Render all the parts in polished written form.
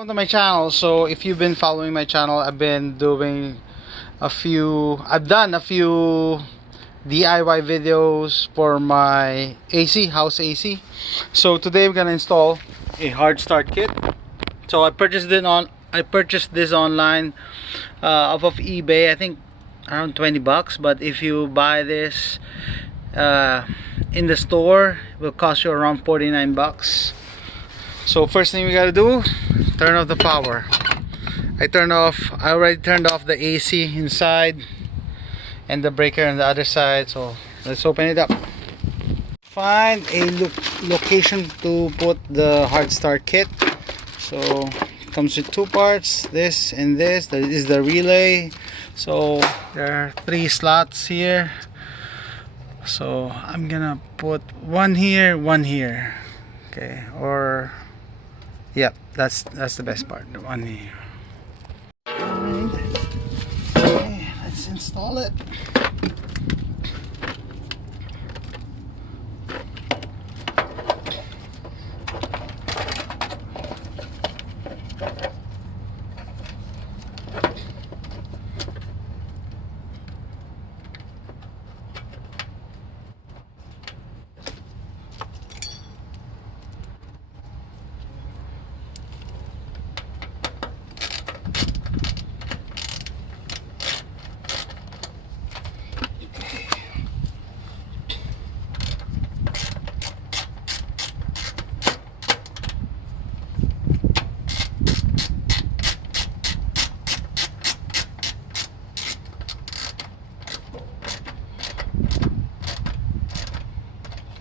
Welcome to my channel. So if you've been following my channel, I've done a few DIY videos for my house AC. So today we're gonna install a hard start kit. So I purchased this online off of eBay. I think around 20 bucks, but if you buy this in the store, it will cost you around 49 bucks. So first thing we gotta do, turn off the power. I already turned off the AC inside and the breaker on the other side. So let's open it up. Find a location to put the hard start kit. So it comes with two parts, this and this. This is the relay. So there are 3 slots here. So I'm gonna put one here, one here. Okay, or yeah, that's the best part, the one here. Alright. Okay, let's install it.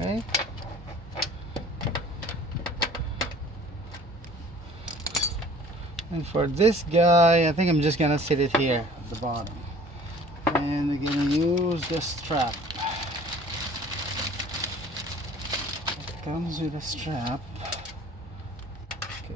Okay. And for this guy, I think I'm just gonna sit it here at the bottom. And we're gonna use the strap. It comes with a strap. Okay.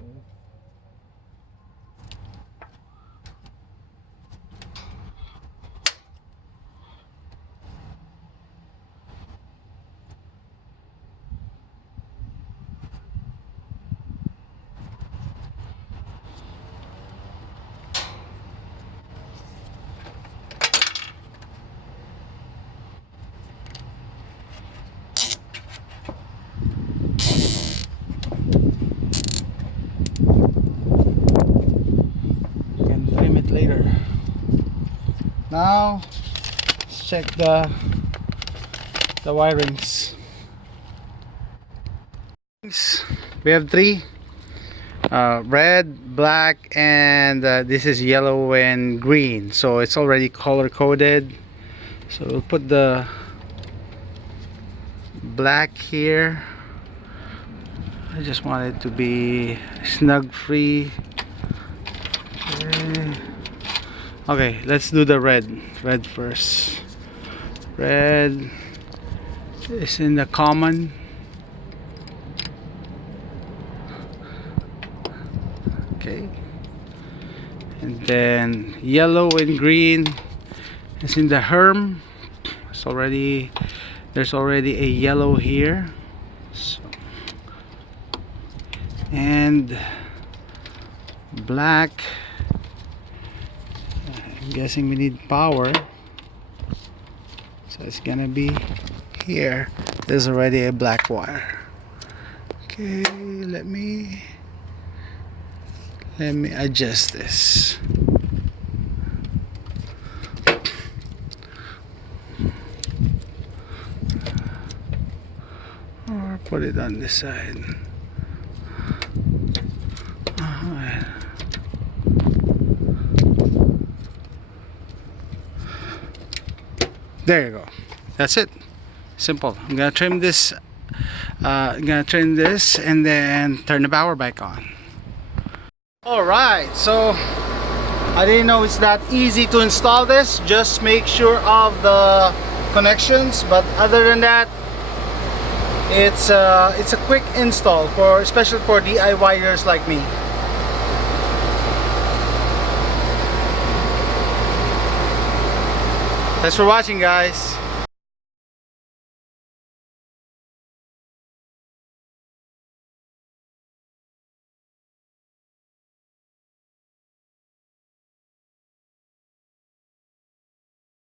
Later. Now let's check the wirings. We have 3: red, black, and this is yellow and green. So it's already color coded. So we'll put the black here. I just want it to be snug free. Okay, let's do the red first. Red is in the common. Okay, and then yellow and green is in the herm. There's already a yellow here. So, and black, I'm guessing we need power, so it's gonna be here. There's already a black wire. Okay, let me adjust this. Or put it on this side. There you go. That's it. Simple. I'm gonna trim this. And then turn the power back on. All right. So I didn't know it's that easy to install this. Just make sure of the connections. But other than that, it's a quick install especially for DIYers like me. Thanks for watching, guys.